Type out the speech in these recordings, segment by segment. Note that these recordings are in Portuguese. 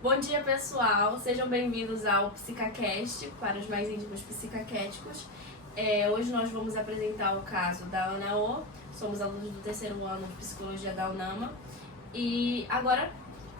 Bom dia, pessoal! Sejam bem-vindos ao PsicaCast, para os mais íntimos psicaquéticos. Hoje nós vamos apresentar o caso da Ana O. Somos alunos do terceiro ano de Psicologia da UNAMA. E agora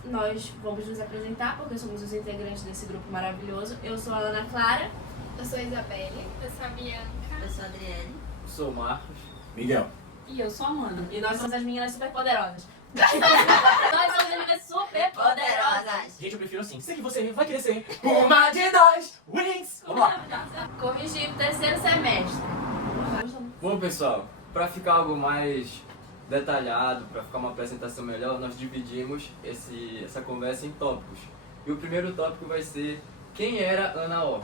nós vamos nos apresentar, porque somos os integrantes desse grupo maravilhoso. Eu sou a Ana Clara. Eu sou a Isabelle. Eu sou a Bianca. Eu sou a Adriane. Eu sou o Marcos. Miguel. E eu sou a Amanda. E nós somos as meninas superpoderosas. Nós somos as meninas superpoderosas. Gente, eu prefiro assim. Sei que você vai querer ser uma de nós. Wings. Vamos lá. Corrigir terceiro semestre. Bom, pessoal, para ficar algo mais detalhado, para ficar uma apresentação melhor, nós dividimos essa conversa em tópicos. E o primeiro tópico vai ser: quem era Ana O?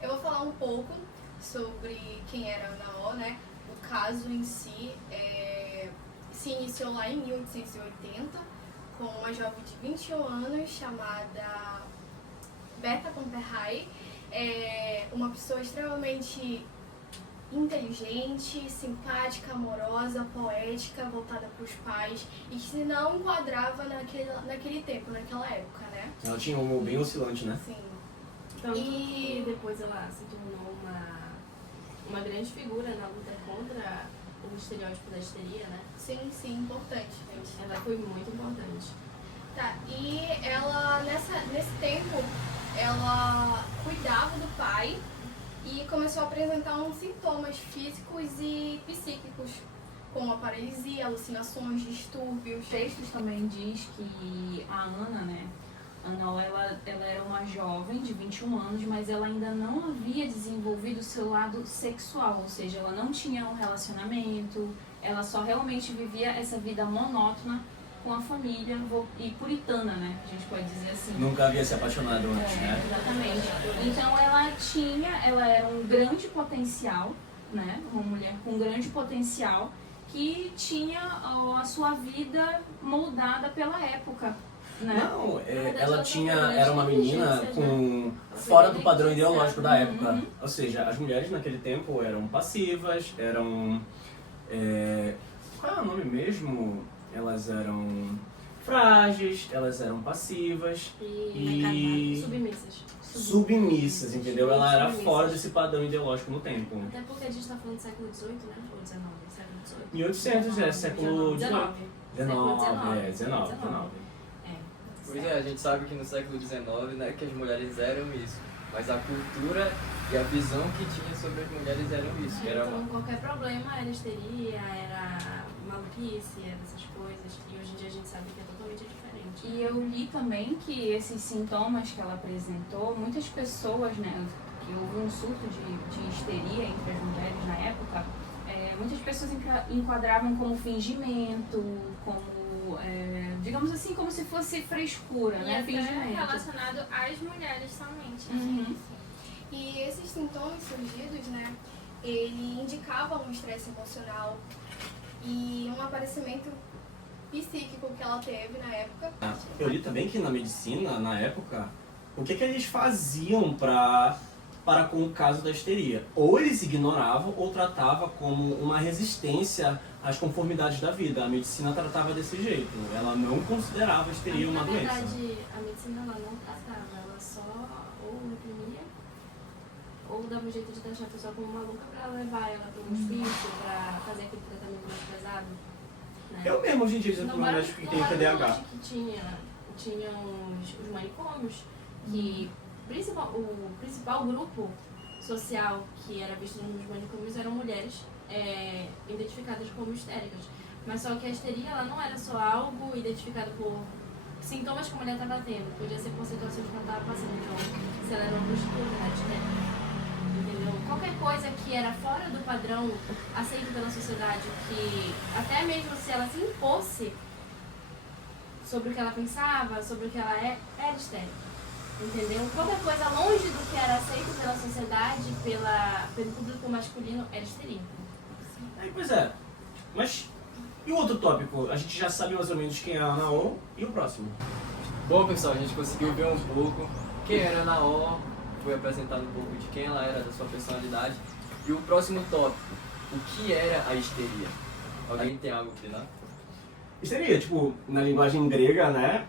Eu vou falar um pouco sobre quem era Ana O, né? O caso em si se iniciou lá em 1880 com uma jovem de 21 anos chamada Berta Pomperrey, uma pessoa extremamente inteligente, simpática, amorosa, poética, voltada para os pais e que se não enquadrava naquele tempo, naquela época, né? Ela tinha um humor bem oscilante, né? Sim. Tanto que depois ela se tornou uma grande figura na luta contra o estereótipo da histeria, né? Sim, importante, gente. Ela foi muito importante. Tá, e ela, nesse tempo, ela cuidava do pai e começou a apresentar uns sintomas físicos e psíquicos, como a paralisia, alucinações, distúrbios. Textos também diz que a Ana, né? Ana, ela era uma jovem de 21 anos, mas ela ainda não havia desenvolvido o seu lado sexual, ou seja, ela não tinha um relacionamento, ela só realmente vivia essa vida monótona com a família e puritana, né? A gente pode dizer assim. Nunca havia se apaixonado antes, né? Exatamente. Então ela era um grande potencial, né? Uma mulher com grande potencial que tinha a sua vida moldada pela época. Né? Não, ela era uma menina com fora do padrão ideológico da época. Uhum. Ou seja, as mulheres naquele tempo eram passivas, eram... qual é o nome mesmo? Elas eram frágeis, elas eram passivas E submissas, entendeu? Ela era Submissas. fora desse padrão ideológico no tempo. Até porque a gente tá falando do século XVIII, né? Ou XIX? Século XVIII. 1800 século XIX. 19. 19. Pois é, a gente sabe que no século XIX, né, que as mulheres eram isso. Mas a cultura e a visão que tinha sobre as mulheres eram isso. Que era Então qualquer problema era histeria, era maluquice, era essas coisas. E hoje em dia a gente sabe que é totalmente diferente. E eu li também que esses sintomas que ela apresentou, muitas pessoas, né, que houve um surto de histeria entre as mulheres na época, muitas pessoas enquadravam como fingimento, como, digamos assim, como se fosse frescura, E né, até fingimento. relacionado às mulheres somente. Uhum. E esses sintomas surgidos, né, ele indicava um estresse emocional e um aparecimento psíquico que ela teve na época. Eu li também que na medicina, na época, o que eles faziam para com o caso da histeria? Ou eles ignoravam ou tratavam como uma resistência às conformidades da vida. A medicina tratava desse jeito. Ela não considerava a histeria uma doença. Na verdade, a medicina ela não tratava, ela só ou reprimia ou dava um jeito de deixar a pessoa como maluca pra levar ela para um hospício, pra fazer aquele tratamento mais pesado. Né? Eu mesmo hoje em dia dizendo Não para um era médico que tem TDAH. longe que tinha os manicômios, que o principal grupo social que era visto nos manicômios eram mulheres identificadas como histéricas. Mas só que a histeria ela não era só algo identificado por sintomas que a mulher estava tendo, podia ser por situações que ela estava passando. Então, se ela era uma prostituta, ela era histérica. Entendeu? Qualquer coisa que era fora do padrão aceito pela sociedade, que até mesmo se ela se impôsse sobre o que ela pensava, sobre o que ela era histérica. Entendeu? Qualquer coisa longe do que era aceito pela sociedade, pelo público masculino, era histeria. Pois é. Mas e o outro tópico? A gente já sabe mais ou menos quem é a Ana O e o próximo. Bom, pessoal, a gente conseguiu ver um pouco quem era Ana O, foi apresentado um pouco de quem ela era, da sua personalidade. E o próximo tópico: o que era a histeria? Alguém tem algo a opinar? Histeria, tipo, na linguagem grega, né?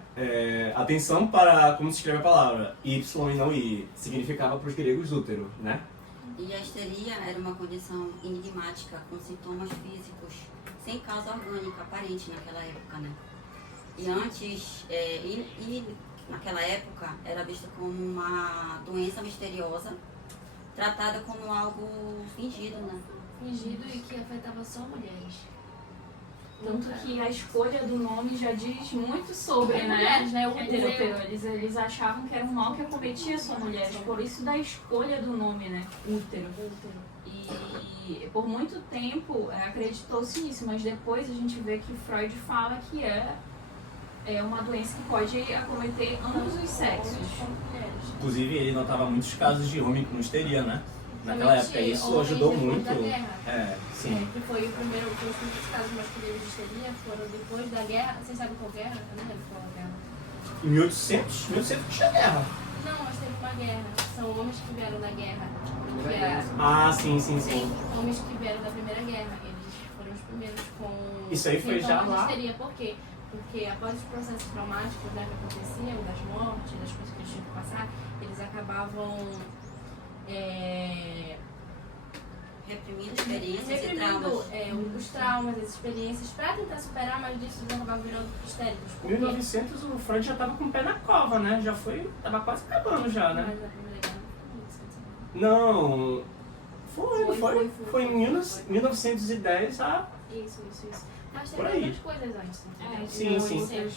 Atenção para como se escreve a palavra. Y e não I. Significava para os gregos útero, né? E a histeria era uma condição enigmática com sintomas físicos sem causa orgânica aparente naquela época, né? E antes, naquela época, era vista como uma doença misteriosa, tratada como algo fingido, né? Fingido e que afetava só mulheres. Tanto que a escolha do nome já diz muito sobre, É né? mulheres, né? O Quer dizer, eles achavam que era um mal que acometia só mulheres, por isso da escolha do nome, né? Útero. E por muito tempo acreditou-se nisso, mas depois a gente vê que Freud fala que é uma doença que pode acometer ambos os sexos. Inclusive, ele notava muitos casos de homem com histeria, né? Naquela época, isso ajudou muito. Sim. Que foi os primeiros casos masculinos de histeria foram depois da guerra. Vocês sabem qual guerra? Eu não lembro qual guerra. Em 1800 tinha guerra. Não, mas teve uma guerra. São homens que vieram da guerra. Sim. Homens que vieram da Primeira Guerra. Eles foram os primeiros com Isso aí foi já sintomas de lá? histeria. Por quê? Porque após os processos traumáticos, né, que aconteciam, das mortes, das coisas que eles tinham que passar, eles acabavam Reprimindo experiências e traumas. reprimindo os traumas, as experiências, para tentar superar, mas disso eles acabavam virando histéricos. Em 1900 o Freud já tava com o pé na cova, né? Tava quase acabando já, né? Mas na Primeira Guerra não foi isso, Não, foi em 1910 Isso. Mas Por teve aí. outras coisas antes, entendeu? Sim. Outras.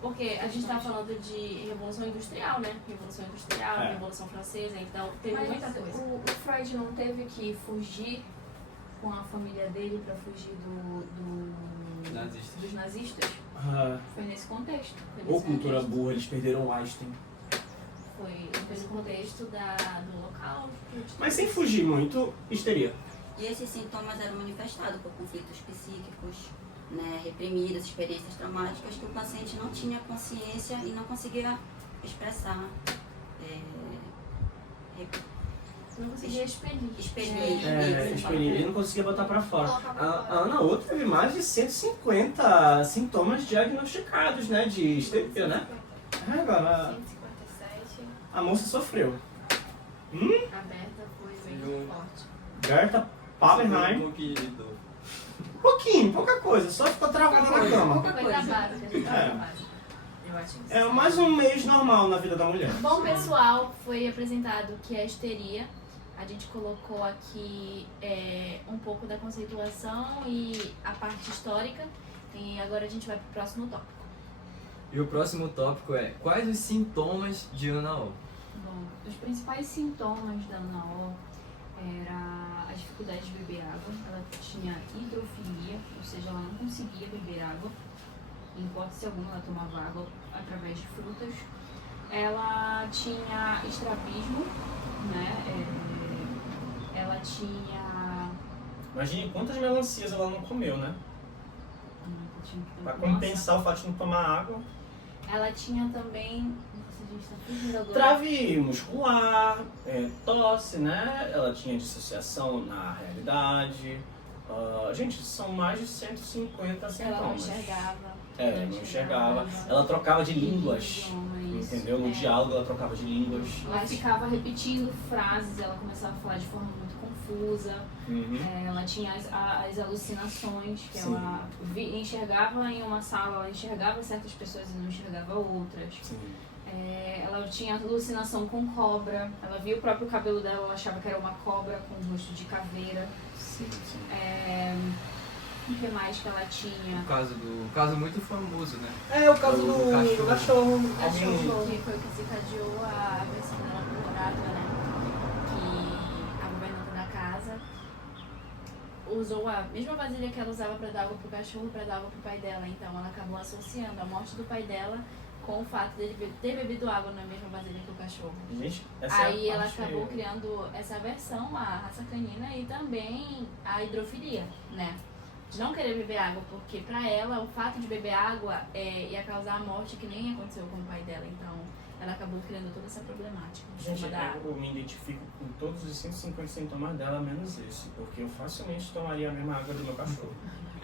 Porque a gente tá falando de Revolução Industrial, né? Revolução Industrial, Revolução Francesa, então teve muita coisa. O Freud não teve que fugir com a família dele para fugir Nazistas. dos nazistas? Foi nesse contexto. Ou cultura burra, eles perderam o Einstein. Foi no contexto do local. Mas sem fugir muito, histeria. E esses sintomas eram manifestados por conflitos psíquicos, né, reprimidas, experiências traumáticas que o paciente não tinha consciência e não conseguia expressar, Não conseguia expelir. expelir. Ele não conseguia botar pra fora. Colocar pra A fora. Ana Outro teve mais de 150 sintomas diagnosticados, né, de histeria, né? Agora, 157. a moça sofreu. A Berta foi bem forte. Berta Pappenheim, Um pouquinho de dor. pouca coisa, só ficou travada na cama. Coisa básica, gente. É. Coisa básica. Eu acho que É mais um mês normal na vida da mulher. Bom, pessoal, foi apresentado que é a histeria. A gente colocou aqui um pouco da conceituação e a parte histórica. E agora a gente vai pro próximo tópico. E o próximo tópico é: quais os sintomas de Ana O? Bom, os principais sintomas da Ana O era a dificuldade de beber água. Ela tinha hidrofilia, ou seja, ela não conseguia beber água. Em hipótese alguma, ela tomava água através de frutas. Ela tinha estrabismo, né? Ela tinha... Imagine quantas melancias ela não comeu, né? Pra Nossa. compensar o fato de não tomar água. Ela tinha também... Não sei se a gente tá fugindo agora. Trave muscular, tosse, né? Ela tinha dissociação na realidade. Gente, são mais de 150 sintomas. Ela não enxergava. Não enxergava. Ela trocava de línguas, Idiomas, entendeu? No diálogo ela trocava de línguas. Ela ficava repetindo frases, ela começava a falar de forma muito confusa. Ela tinha as alucinações, que Sim. ela enxergava em uma sala, ela enxergava certas pessoas e não enxergava outras. Sim. Ela tinha alucinação com cobra, ela via o próprio cabelo dela, ela achava que era uma cobra com rosto de caveira. Sim. O que mais que ela tinha? O caso muito famoso, né? O caso do cachorro. O cachorro que foi o que desencadeou a versão da namorada, né? Que a governanta da casa usou a mesma vasilha que ela usava para dar água pro cachorro para dar água pro pai dela. Então ela acabou associando a morte do pai dela com o fato dele ter bebido água na mesma vasilha que o cachorro. Gente, essa Aí é a ela parte... acabou criando essa aversão à raça canina e também à hidrofilia, né? De não querer beber água, porque pra ela o fato de beber água ia causar a morte, que nem aconteceu com o pai dela. Então ela acabou criando toda essa problemática. Gente, da água. eu me identifico com todos os 150 sintomas dela, menos esse. Porque eu facilmente tomaria a mesma água do meu cachorro.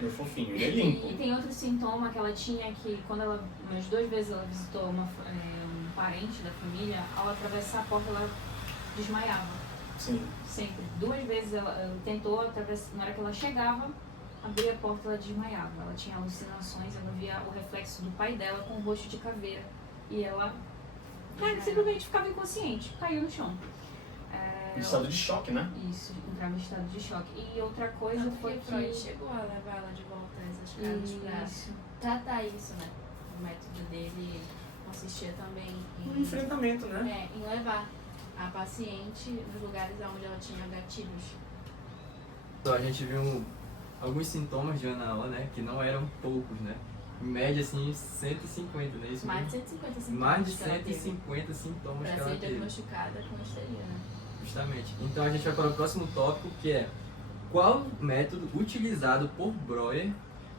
Meu fofinho, ele é limpo. E tem outro sintoma que ela tinha que quando ela, umas 2 vezes ela visitou um parente da família, ao atravessar a porta ela desmaiava. Sim. Sempre. 2 vezes ela tentou atravessar, na hora que ela chegava, abria a porta ela desmaiava. Ela tinha alucinações, ela via o reflexo do pai dela com o rosto de caveira. E ela simplesmente ficava inconsciente, caiu no chão. Em estado de choque, né? Isso, entrava em estado de choque. E outra coisa Tanto foi que que... Freud chegou a levar ela de volta a essas casas Isso. pra tratar isso, né? O método dele consistia também Um em, enfrentamento, né? em levar a paciente nos lugares onde ela tinha gatilhos. Então, a gente viu alguns sintomas de Ana O, né? Que não eram poucos, né? Em média, assim, 150, né? Isso Mais de mesmo? 150 sintomas Mais de que ela teve 150 sintomas que pra ela ser teve. diagnosticada com histeria, né? Justamente. Então a gente vai para o próximo tópico, que é qual método utilizado por Breuer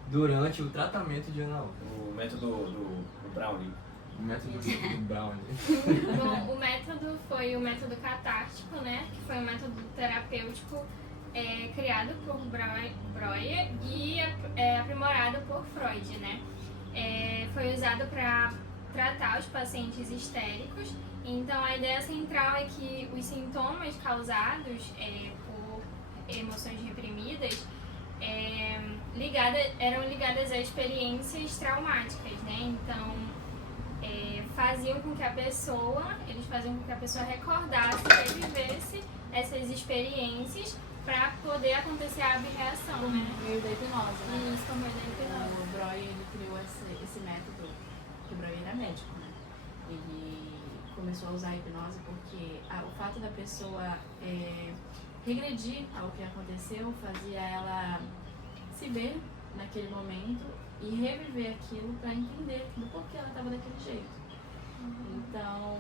durante o tratamento de Ana O? O método do Browning. O método do Brown. Bom, o método foi o método catártico, né? Que foi um método terapêutico criado por Breuer e aprimorado por Freud, né? Foi usado para tratar os pacientes histéricos. Então, a ideia central é que os sintomas causados por emoções reprimidas eram ligadas a experiências traumáticas, né? Então, eles faziam com que a pessoa recordasse, revivesse essas experiências para poder acontecer a abreação, né? Por meio da hipnose, né? Isso, por meio da hipnose. O Breuer, ele criou esse método, que o Breuer era médico, né? Ele começou a usar a hipnose porque o fato da pessoa regredir ao que aconteceu fazia ela se ver naquele momento e reviver aquilo para entender do porquê ela estava daquele jeito. Então,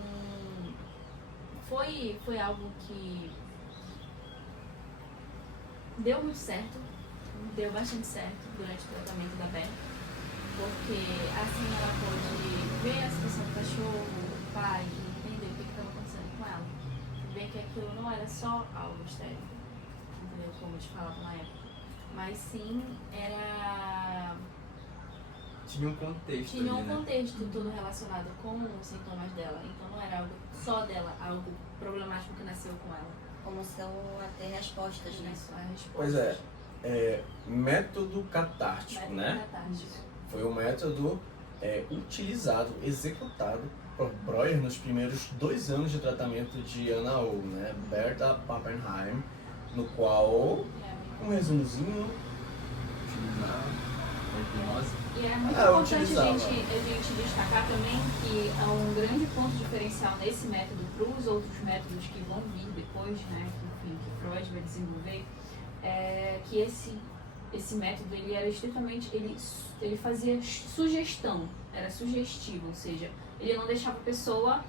foi algo que deu muito certo, deu bastante certo durante o tratamento da Beth, porque assim ela pôde ver a situação do cachorro, do pai, e entender o que estava acontecendo com ela. Ver que aquilo não era só algo histérico, entendeu? Como eu te falava na época, mas sim era... Tinha um contexto Tinha um ali, né? contexto todo relacionado com os sintomas dela, então não era algo só dela, algo problemático que nasceu com ela. Começou a ter respostas, né? Isso, a resposta. Pois é, método catártico, né? Foi um método utilizado, executado por Breuer nos primeiros 2 anos de tratamento de Ana O, né? Berta Pappenheim, no qual, um resumozinho, Utilizar a hipnose. E é muito importante a gente destacar também que há um grande ponto diferencial nesse método para os outros métodos que vão vir depois, né, que Freud vai desenvolver, que esse método ele era estritamente, ele fazia sugestão, era sugestivo, ou seja, ele não deixava a pessoa,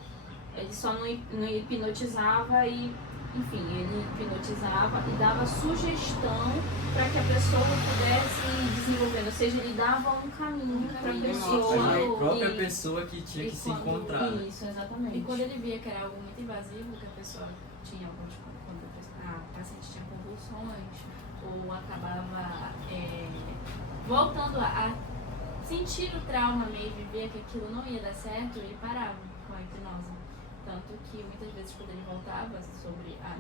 ele só não hipnotizava e, enfim, ele hipnotizava e dava sugestão para que a pessoa pudesse ir desenvolvendo, ou seja, ele dava um caminho para a pessoa. A própria pessoa que tinha que se encontrar. né? Isso, exatamente. E quando ele via que era algo muito invasivo, que a pessoa tinha alguns, quando a paciente tinha convulsões, ou acabava voltando a sentir o trauma mesmo e via que aquilo não ia dar certo, ele parava com a hipnose. Tanto que muitas vezes quando ele voltava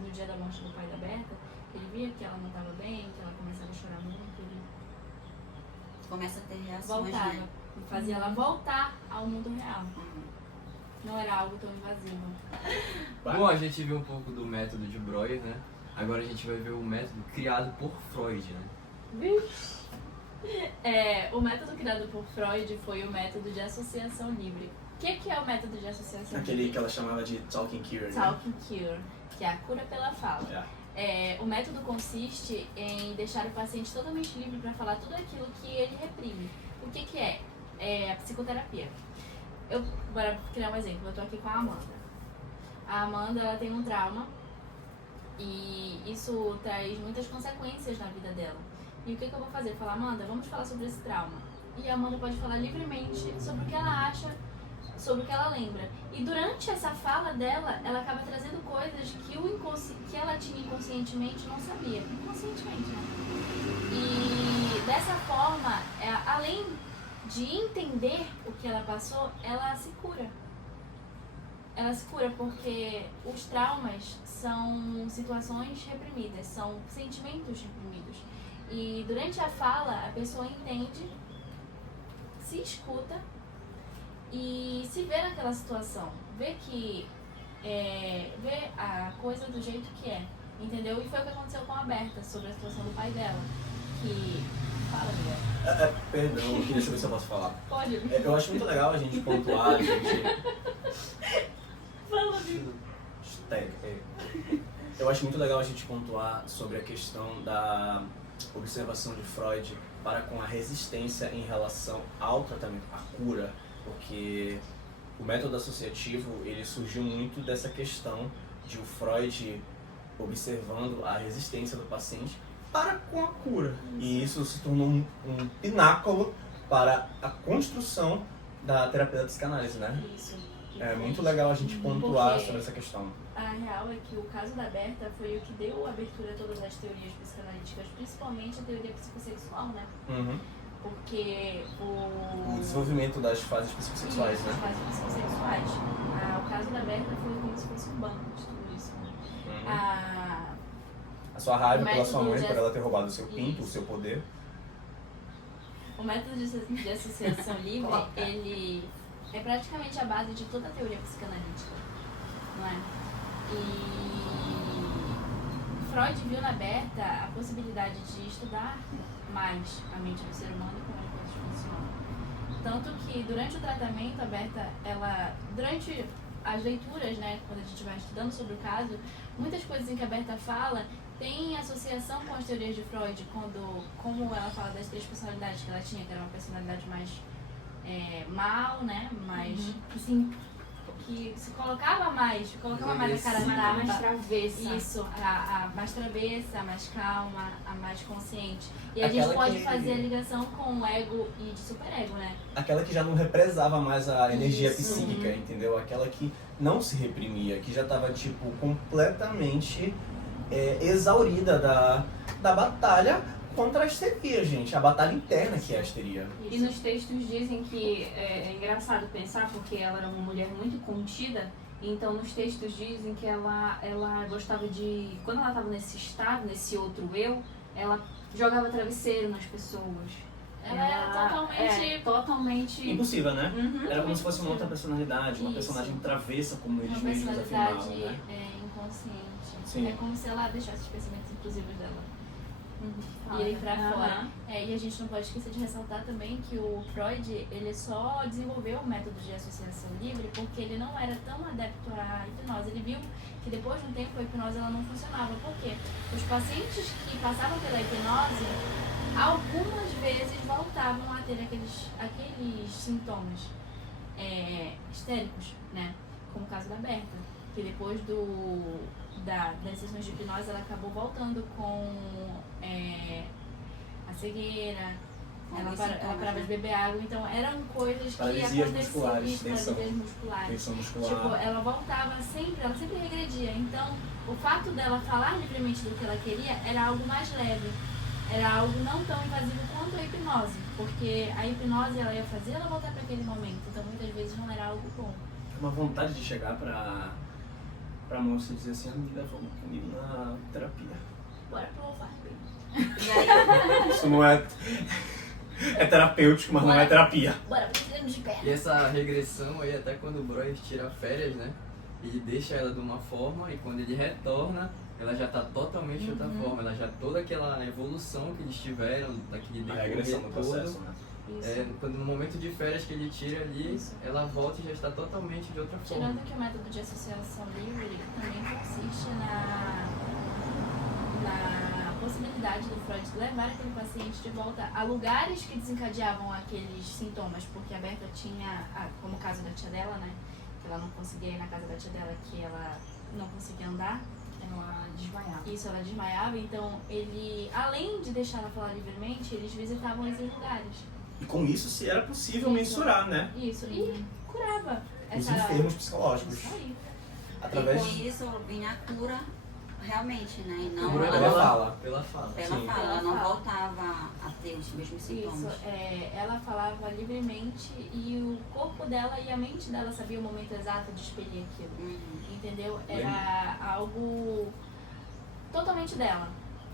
no dia da morte do pai da Berta, ele via que ela não estava bem, que ela começava a chorar muito, ele Começa a ter reações, voltava. né? E fazia ela voltar ao mundo real. Não era algo tão invasivo. Bom, a gente viu um pouco do método de Breuer, né? Agora a gente vai ver o método criado por Freud, né? O método criado por Freud foi o método de associação livre. O que é o método de associação aquele livre? que ela chamava de Talking Cure, né? Talking Cure, que é a cura pela fala. O método consiste em deixar o paciente totalmente livre para falar tudo aquilo que ele reprime. O que é? É a psicoterapia. Bora criar um exemplo. Eu tô aqui com a Amanda. A Amanda, ela tem um trauma e isso traz muitas consequências na vida dela. E o que eu vou fazer? Falar, Amanda, vamos falar sobre esse trauma. E a Amanda pode falar livremente sobre o que ela acha sobre o que ela lembra. E durante essa fala dela, ela acaba trazendo coisas que ela tinha inconscientemente não sabia. Inconscientemente, né? E dessa forma, além de entender o que ela passou, ela se cura. Ela se cura porque os traumas são situações reprimidas, são sentimentos reprimidos. E durante a fala, a pessoa entende, se escuta e se vê naquela situação. Vê a coisa do jeito que é, entendeu? E foi o que aconteceu com a Berta, sobre a situação do pai dela. Que... Fala, Miguel. Perdão, deixa eu ver se eu posso falar. Pode. Eu acho muito legal a gente pontuar, Fala, Miguel. Eu acho muito legal a gente pontuar sobre a questão da observação de Freud para com a resistência em relação ao tratamento, à cura, porque o método associativo ele surgiu muito dessa questão de o Freud observando a resistência do paciente para com a cura. E isso se tornou um pináculo para a construção da terapia da psicanálise, né? Isso. É muito legal a gente pontuar Porque sobre essa questão. a real é que o caso da Berta foi o que deu abertura a todas as teorias psicanalíticas, principalmente a teoria psicossexual, né? Uhum. Porque O desenvolvimento das fases psicossexuais, As né? fases psicossexuais. O caso da Berta foi como se fosse um banco de tudo isso, né? Uhum. A sua raiva pela sua mãe, método por ela ter roubado o seu Isso. pinto, o seu poder. O método de associação livre, ele é praticamente a base de toda a teoria psicanalítica, não é? E Freud viu na Berta a possibilidade de estudar mais a mente do ser humano e como as coisas funcionam. Tanto que durante o tratamento, a Berta, durante as leituras, né, quando a gente vai estudando sobre o caso, muitas coisas em que a Berta fala tem associação com as teorias de Freud, como ela fala das 3 personalidades que ela tinha, que era uma personalidade mais mal, né, mais que se colocava mais a cara tapa, mais travessa. isso, a mais travessa, a mais calma, a mais consciente. E a Aquela gente pode que- fazer a ligação com o ego e de superego, né? Aquela que já não represava mais a energia Isso. psíquica, entendeu? Aquela que não se reprimia, que já estava tipo, completamente exaurida da batalha contra a histeria, gente. A batalha interna que é a histeria. E nos textos dizem que é engraçado pensar, porque ela era uma mulher muito contida, então nos textos dizem que ela gostava de, quando ela estava nesse estado, nesse outro eu, ela jogava travesseiro nas pessoas. Ela era totalmente... Impossível, né? Uhum. Era como se fosse uma outra personalidade, uma Isso. personagem travessa, como eles Uma mesmos personalidade afirmavam, né? inconsciente. Sim. É como se ela deixasse os pensamentos intrusivos dela. Uhum. E aí pra Aham. fora. E a gente não pode esquecer de ressaltar também que o Freud, ele só desenvolveu o método de associação livre porque ele não era tão adepto à hipnose. Ele viu que depois de um tempo a hipnose ela não funcionava. Por quê? Os pacientes que passavam pela hipnose, algumas vezes voltavam a ter aqueles sintomas histéricos, né? Como o caso da Berta, que depois das sessões de hipnose ela acabou voltando com a cegueira, ela parava de beber água, então eram coisas que Paralisias aconteciam, musculares, tensão. paralisias musculares. Tensão muscular. Tipo, ela voltava ela sempre regredia. Então, o fato dela falar livremente do que ela queria era algo mais leve. Era algo não tão invasivo quanto a hipnose. Porque a hipnose ela ia fazer ela voltar para aquele momento. Então, muitas vezes não era algo bom. Uma vontade de chegar pra moça e dizer assim, amiga, vamos comigo na terapia. Bora pro Farbe. Isso não é terapêutico, mas não é terapia. Bora pro treino de E perna. essa regressão aí, até quando o Breuer tira férias, né? Ele deixa ela de uma forma e quando ele retorna, ela já tá totalmente de outra forma. Ela já toda aquela evolução que eles tiveram, daquele A regressão do decorrer processo, todo. né? Isso. Quando no momento de férias que ele tira ali, Isso. ela volta e já está totalmente de outra forma. Tirando que o método de associação livre também consiste na possibilidade do Freud levar aquele paciente de volta a lugares que desencadeavam aqueles sintomas, porque a Berta tinha, como o caso da tia dela, né, que ela não conseguia ir na casa da tia dela, que ela não conseguia andar, Ela desmaiava. isso, ela desmaiava, então ele, além de deixar ela falar livremente, eles visitavam esses lugares. E com isso se era possível Isso. mensurar, né? Isso, e curava. os essa... enfermos psicológicos. Isso aí. Através E com isso vinha a cura realmente, né? E não Cura Ela ela, fala. Pela fala. ela Sim. fala, ela não voltava a ter os mesmos Isso, sintomas. ela falava livremente e o corpo dela e a mente dela sabia o momento exato de expelir aquilo, Uhum. entendeu? Era algo totalmente dela,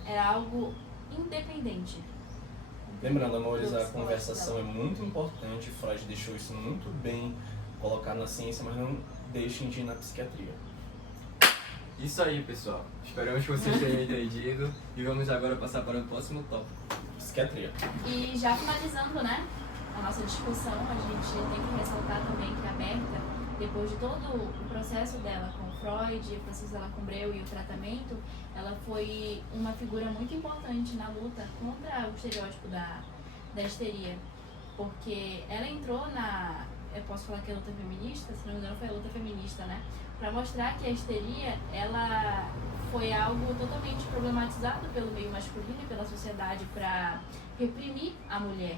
era algo independente. Lembrando, amores, a Todos conversação é muito importante. Freud deixou isso muito bem colocado na ciência, mas não deixem de ir na psiquiatria. Isso aí, pessoal. Esperamos que vocês tenham entendido. E vamos agora passar para o próximo tópico. Psiquiatria. E já finalizando, né, a nossa discussão, a gente tem que ressaltar também que a Berta, depois de todo o processo dela com Freud, o processo dela com Breu e o tratamento, ela foi uma figura muito importante na luta contra o estereótipo da histeria. Porque ela entrou eu posso falar que é a luta feminista, se não me engano foi a luta feminista, né? Para mostrar que a histeria, ela foi algo totalmente problematizado pelo meio masculino e pela sociedade para reprimir a mulher.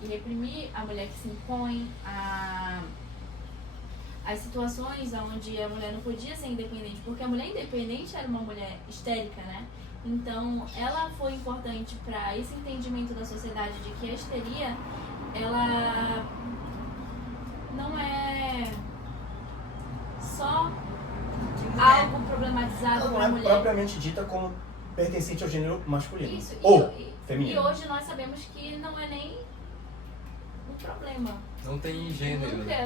E reprimir a mulher que se impõe, as situações onde a mulher não podia ser independente, porque a mulher independente era uma mulher histérica, né? Então, ela foi importante para esse entendimento da sociedade de que a histeria, ela não é só algo problematizado Ela para a não é mulher. propriamente dita como pertencente ao gênero masculino. Isso, Ou e feminino. hoje nós sabemos que não é nem um problema. Não tem gênero. Nunca, É.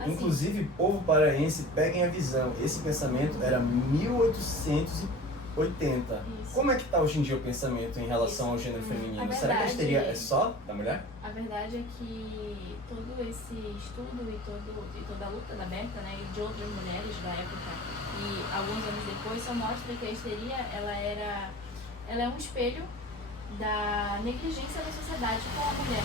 assim, Inclusive, povo paraense, peguem a visão. Esse pensamento era 1880. Isso. Como é que está hoje em dia o pensamento em relação ao gênero feminino? A Será que a histeria verdade- é só da mulher? A verdade é que todo esse estudo e toda a luta da Berta, né, e de outras mulheres da época e alguns anos depois só mostra que a histeria ela é um espelho da negligência da sociedade com a mulher,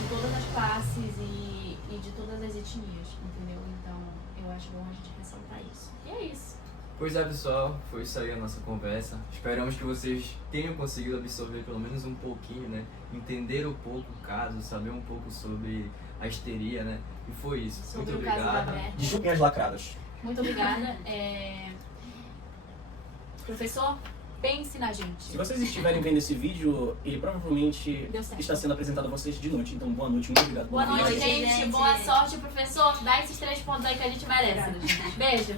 de todas as classes e de todas as etnias, entendeu? Então eu acho bom a gente ressaltar isso. E é isso. Pois é, pessoal, foi isso aí a nossa conversa. Esperamos que vocês tenham conseguido absorver pelo menos um pouquinho, né? Entender um pouco o caso, saber um pouco sobre a histeria, né? E foi isso. Sobre Muito o caso da obrigado. Berta. Desculpem as lacradas. Muito obrigada. Professor, pense na gente. Se vocês estiverem vendo esse vídeo, ele provavelmente Deu certo. está sendo apresentado a vocês de noite. Então, boa noite, muito obrigado. Boa noite, noite, gente. gente. Boa sorte, professor. Dá esses 3 pontos aí que a gente merece. Beijo.